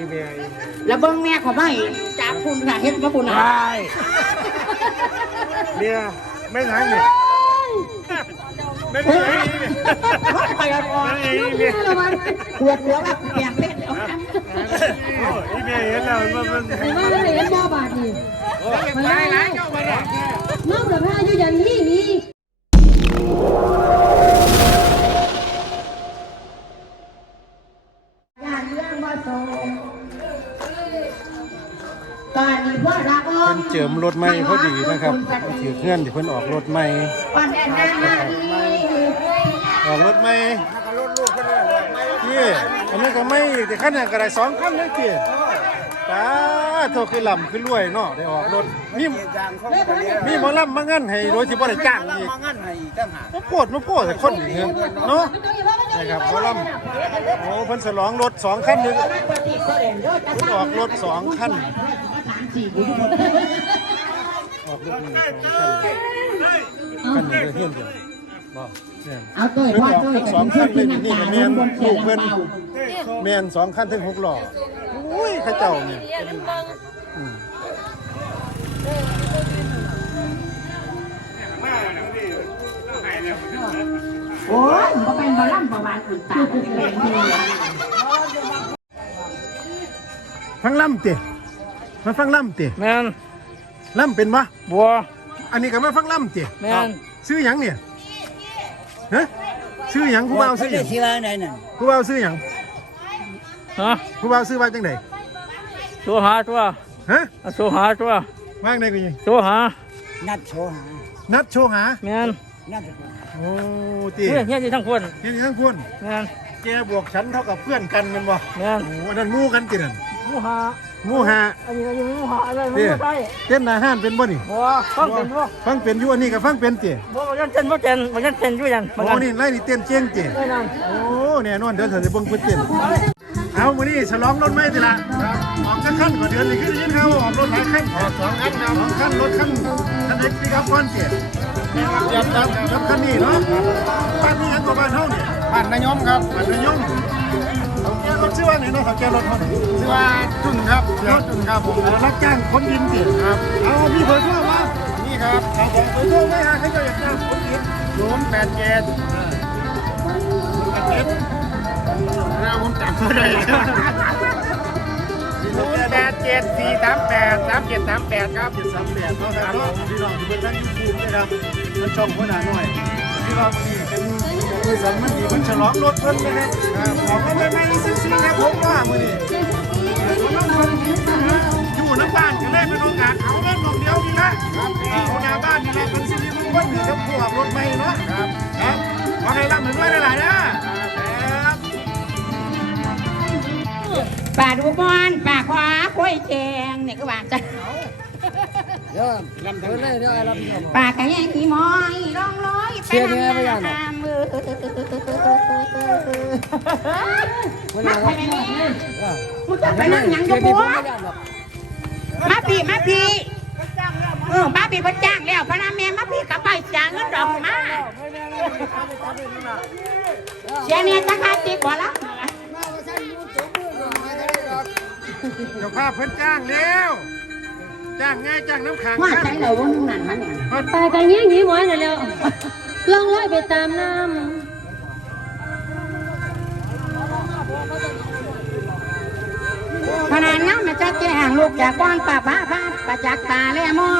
อีเมียอีเมียแล้วเบิ้งแม่ขอไม่จากคุณค่ะเฮ็ดพระคุณไมนะเมียไม่ทางนี่ไม่ได้อีเมียไปกันก่อนไม่ได้อีเมียปวดหัวแบบอยากเล่นเอาทั้งอีเมียเห็นแล้วมันมันไอ้ว่ามันเห็นบ่บาทนี่ตายแล้วเจ้ามาเนี่ยน้องกับพระอยู่อย่างนี้ ใหม่พอดีนะครับถือเพื่อนที่เพิ่นออกรถใหม่วันแอนนามาดีออกรถใหม่พี่อันนี้ก็ไม่อีกแต่ขั้นนั้นก็ได้สองขั้นเลยพี่ตาโทษคือลำคือรวยเนาะได้ออกรถมีมีหมอลำมางั้นให้โดยที่บ่ได้จ้างอีกมาโพดมาโพดแต่คนอีกเนาะนะครับหมอลำโอ้เพิ่นฉลองรถสองคันหนึงเพิ่นออกรถสองคันออ กรถหนึ่งสองคันคันหนึงได้เพื่อนเดียวบ่เนี่ยเอาตัวพ่อตัวสองขั้นเลยนี่ก็แม่นลูกเพิ่นแม่นสองขั้นถึงหกหล่ออุ้ยเข้าเจ้าเนี่ยอืมโอ้ยมันเป็นบอลลัมประมาณอื่นตาเป็นเลยฟังล่ำเตะมาฟังล่ำเตะแม่น ล่ำเป็นปะบัวอันนี้ก็มาฟังล่ำเตะแม่นซื้อหยังเนี่ยฮะซื้อหยังผู้บ่าวซื้อหยังชื่อว่าไหนนั่นผู้บ่าวซื้อหยังฮะผู้บ่าวซื้อว่าจังไดตัวหาตัวฮะตัวหาตัวว่างได้กูยังตัวหานัดโชว์หานัดโชว์หาแม่นนัดโอ้ตีเนี่ยเนี่ยที่ทั้งคนนี่นี่ทั้งคนแม่นแกบวกฉันเท่ากับเพื่อนกันแมันบ่แม่นโอ้อันนั้นหมู่กันตินั่นผู้หา หมู่หาอันนี้ก็ยังผู้หาอะไรไม่เตี้ยใช่เต้นอาหารเป็นบ่นี่บัวฟังเป็นบัวฟังเป็นอยู่อันนี้ก็ฟังเป็นเตะบัวยันเต้นบัวเต้นบัวยันเต้นอยู่ยันโอ้นี่ไล่นี่เต้นเจียงเตะได้นั่นโอ้แน่นอนเดี๋ยวเธอจะเบิ่งเพิ่นเต้นเอามื้อนี้ฉลองรถใหม่ติล่ะออกจักคันกว่าเดือนนี่คือได้ยินข่าวว่าออกรถหลายคันออกสองคันครับสองคันรถคันคันเล็กปีกับก่อนเตะเตรียมครับครับคันนี้เนาะบ้านนี้อันตัวบ้านเฮานี่บ้านนายมครับบ้านนายมเขาแก รถชื่อว่าไหนเนาะเขาแกรถเฮานี่ชื่อว่าจุนครับรถจุนครับผมรับจ้างคนดินเตะครับเอามีเบอร์โทรมานี่ครับเอาผมเบอร์โทรไว้หาใครจะอยากจ้างคนดิน087เจ็ดแปดเจ็ดเราผมจำไม่ได้ศูนย์แปดเจ็ดสี่สามแปดสามเจ็ดสามแปดครับเจ็ดสามแปดเนาะครับพี่น้องที่เป็นท่านยูทูบนะครับมันชมคนหนาหน่อยพี่น้องนี่เป็น บริษัทมันดีมันฉลองรถเพิ่นเลยนะครับของก็ไม่ไม่ซิ่งๆครับผมว่ามือนี่มันต้องคนอยู่น้ำบ้านก็เลยเป็นโอกาสเอาเล่นลงเดียวนี่นะเอาหน้าบ้านนี่แหละเป็นสิ่งที่มันคนนี่ครับพวกรถไม่เนาะครับครับขอให้ร่ำให้รวยหลายๆนะป่าดูบอนป่าขวาคุยแจงเนี่ยก็ว่าจะ เดี๋ยวลำเพิ่นเลยเดี๋ยวไอ้ลำเพิ่นป่าขยันขี้มอยร้องร้อยเป็นน้ำน้ำมือมาไปไหนเนี่ยมึงจะไปนั่งหยังอยู่บัวมาปีมาปีเออมาปีพระจ้างแล้วพระนามแม่มาปีกับไปจ้างเงินดอกมาเสียเนี่ยตะคาติบ่ละเจ้าภาพเพิ่นจ้างแล้ว จ้างง่ายจ้างน้ำขังว่าครับใช้เราว่านุ่งนั่นมันไปกันแย่งหนีหมอยนั่นแล้วล่องลอยไปตามน้ขนาดน้ำมันจะแจ้งลูกจากก้อนป่าบ้าบ้าประจักษ์ตาและมอ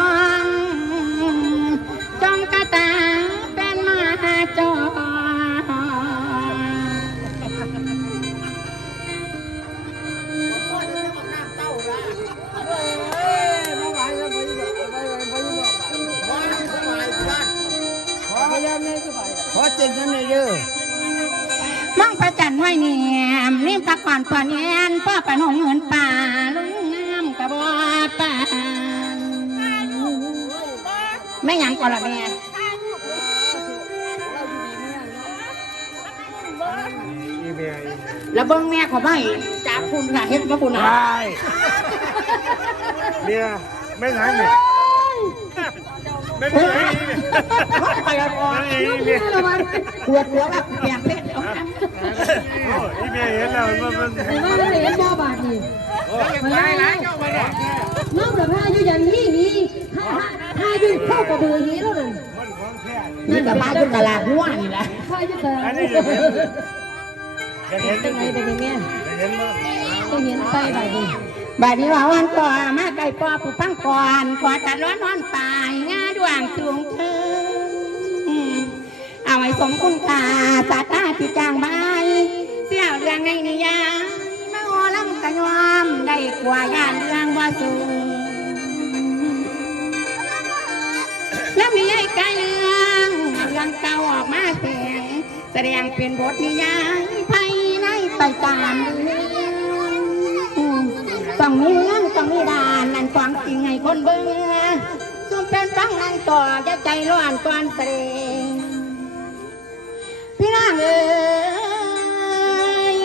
เจ็ดนั่นเลยเด้อมองประจันไว้เนียมนิ่มตะก่อนเพื่อนเนียนเพื่อปะนงเงินป่าลุงงามกระบอป่าไม่หยังก่อนละแม่อีเมียอีเมียแล้วเบิ้งแม่ขอไม่จากคุณค่ะเฮ็ดพระคุณนะเมียไม่ทางนี่ ไม่ได้อีเมียไปกันก่อนไม่ได้อีเมียปวดหัวแบบอยากเล่นเอาทั้งอีเมียเห็นแล้วมันมันำไอ้ว่ามันเห็นบ่บาทนี่มาแล้วน้องกับพาอยู่อย่างนี้นี่ถ้าถ้าอยู่เข้ากระเบือนี้แล้วนั่นนี่กับบ้านอยู่ตลาดหัวนี่แหละพาอยู่แต่อันนี้จะเห็นจะเห็นเป็นไงเป็นยังไงจะเห็นว่าก็เห็นไปแบบนี้บาดนี้ว่าวันก่อนมาไก่ปอผู้พังก่อนกว่าจะร้อนนอนตายงาดวงสูงเธอเอาไว้สมคุณค่าสาตาที่จางใบเสี่ยวเรื่องในนิยายมาอลำกะยอมได้กว่ายานเรื่องว่าสูงแล้วมีไอ้ไก่เรื่องเรื่องเก่าออกมาเสียงแสดงเป็นบทนิยายภายในไปตามเรื่องต้องมีเรื่องต้องมีดานนั่นความจริงให้คนเบิ่ง นฟังนั่งต่อจะใจร้อนก่อนแสดงพี่น้องเอ้ย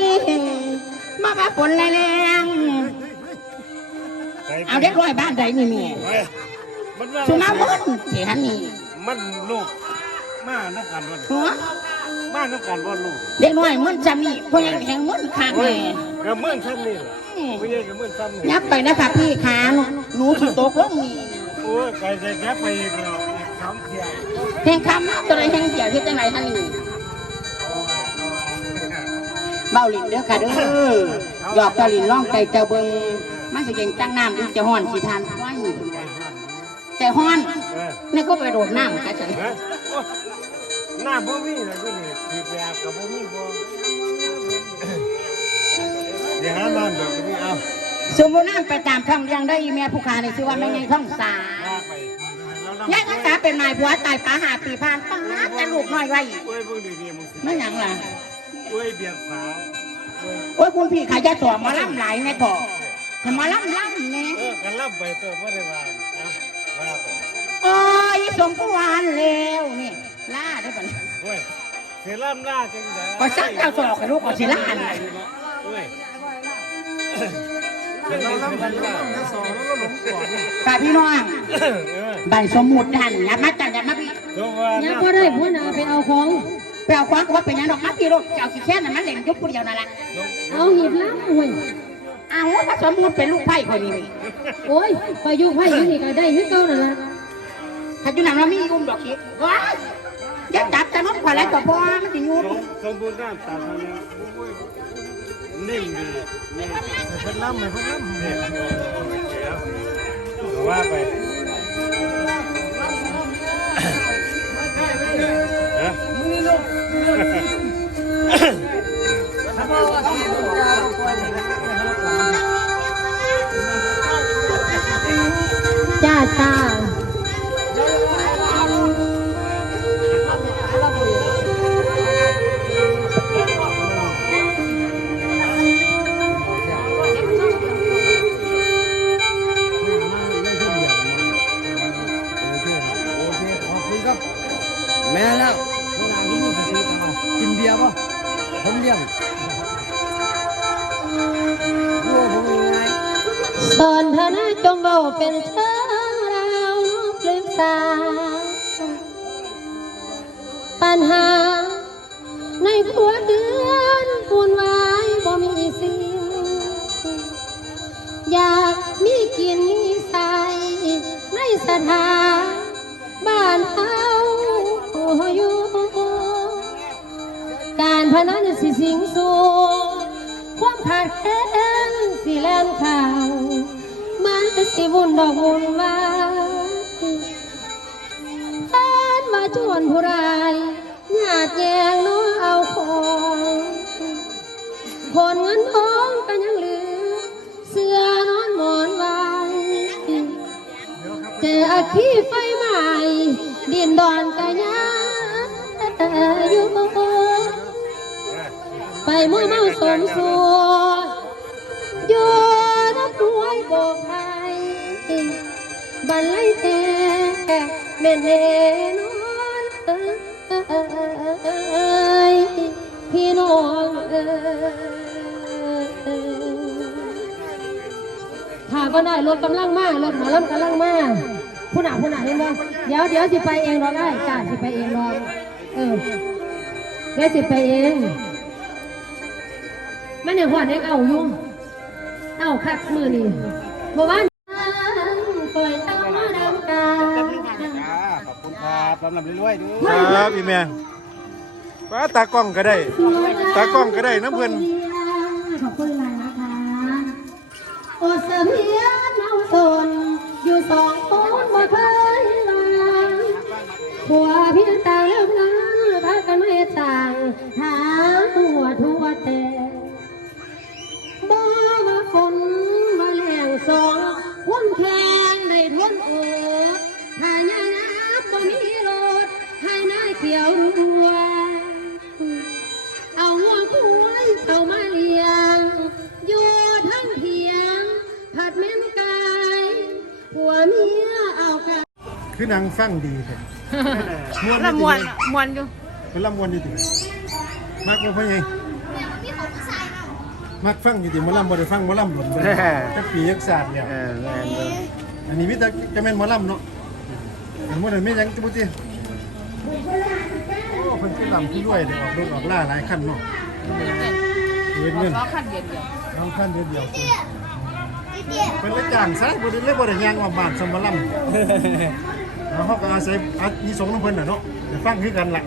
มาปะปนแรงๆเอาเด็กร้อยบ้านใดนี่เมียมันว่าสุมาเบิ้ลเสียนี่มันลูกมานักการวันหัวมานักการวันลูกเด็กน้อยมันจำนี่พวกยังแข็งมันขาดเฮ้เลยยกระเมื่อนซ้ำนี่แหละไม่ใช่กระเมื่อนซ้ำนี่ยับไปนะคะพี่ขาหนูหนูสุดโตกลงนี่ โอ้ยไก่ใจแคบไปอีกแล้วอีกสามเที่ยวแหงคำมาตัวไรแหงเสียที่จังไหนท่านนี่เบาหลินเด้อค่ะเด้อหยอกเจ้าหลินร่องไก่เจ้าเบิงมันจะเก่งตั้งน้ำดูจะห้อนขี้ทานว้ายแต่ห้อนเออนี่ก็ไปโดดน้ำกันฉันฮะโอ้ยหน้าบ่มีเลยก็นี่ทีแบบกับบ่มีบ่เดี๋ยวหาน้ำเดี๋ยวนี้เอา สมมติน้ำไปตามท่องยังได้อีเมียผู้ขาในชื่อว่าไม่ไงท่องสาลากไปแล้วยายก็สาเป็นนายผัวตายป้าหาปีพานป้าแต่ลูกน้อยไว้เอ้ยเบิ่งดีๆมึงสิไม่หยังล่ะเอ้ยเบียดสาวเอ้ยโอ้ยคุณพี่ขายาตัวมาล่ำหลายแม่ถอทำมาล่ำล่ำเนี่ยเออกันรับไปเตอบ่ได้ว่าเอาว่าไปโอ้ยสมผู้วานแล้วนี่ล่าได้ปะเนี่ยเว้ยเสียล่ำหน้าจังได๋ก็ซักเจ้าสอกกับลูกก็สิล่าอันไหนเว้ยเสียล่ำหน้าค่ะพี่น้องเออใบสมุดดันอย่ามาจันอย่ามาพี่ตัวว่ายับก็ได้หัวหน้าไปเอาของไปเอาความก็ว่าเป็นหยังดอกมาพี่รถเจ้าสิแค่นั้นมันเล่นยุบผู้เดียวนั่นแหละเอาหีบล้ำห่วยเอาว่าสมุดเป็นลูกไผ่คนนี้โอ้ยไปอยู่ไผ่อยู่นี่ก็ได้คือเก่านั่นล่ะถ้าอยู่นั่นเรามียุ่มดอกคิดว้าอย่าจับจะนกขวาแล้วก็พอมันจะยุ่มสมบูรณ์น้ำตาเท่านี้ นิ่มดีนิ่มเพิ่นน้ำให้เพิ่นน้ำเนี่ยว่าไปฮะ ษา ปัญหา ในครัวเดือนปูนวายบ่มีสิ่งอยากมีกินมีใส่ในสถาบ้านเฮาอยู่การพนันสิสิงสูความขาดแคลนสิแลนข่าวมันสิวุ่นดอกวุ่นวาย จวนผู้รายาติแยงน้อเอาของ คนเงินทองก็ยังเหลือ เสื้อนอนหมอนไว้เจออาคีไฟใหม่ดินดอนกะยาอยู่ไปมั่วเมาสมสัวอยู่น้ำรวยโบกไทยบันไลแต่เม่นเน ก็ได้รถกำลังมารถหมอลำกำลังมาผู้หนาผู้หนาเห็นบ่เดี๋ยวเดี๋ยวสิไปเองรอได้จ้าสิไปเองรอเออเดี๋ยวสิไปเองมันยังหวานยังเอาอยู่เอาเอาคักมือนี่เมื่อวานปล่อยเต้ามาดำกาขอบคุณครับลำลำรวยๆด้วยครับอีแม่ป้าตากล้องก็ได้ ตากล้องก็ได้น้ำเพิ่น เพียนเอาสนอยู่สองคนบ่เคยลาหัวเพียงตาเลิกลาพากันไม่ต่าง หาตัวทั่วแต่ คือนางฟังดีแท้ม่วนละมวนมวนอยู่เป็นลำมวนอยู่ติมักบ่พ่อใหญ่มักฟังอยู่ติหมอลำบ่ได้ฟังหมอลำหลนบ่ได้จักปีจักศาสตร์แล้วเออแม่นเด้ออันนี้มีแต่จะแม่นหมอลำเนาะอันหมดนั้นมีหยังติบ่ติโอ้เพิ่นคือลำคือรวยได้ออกรถออกล่าหลายคันเนาะเงินเงินขอขั้นเดียวเดียวน้องคันเดียวเดียวเป็นละจ้างซะบ่ได้เลยบ่ได้ย่างว่าบ้านสมบ่ลำ แล้วเขาก็อาศัยอานิสงส์ของเพิ่นน่ะเนาะไปฟังคือกันล่ะ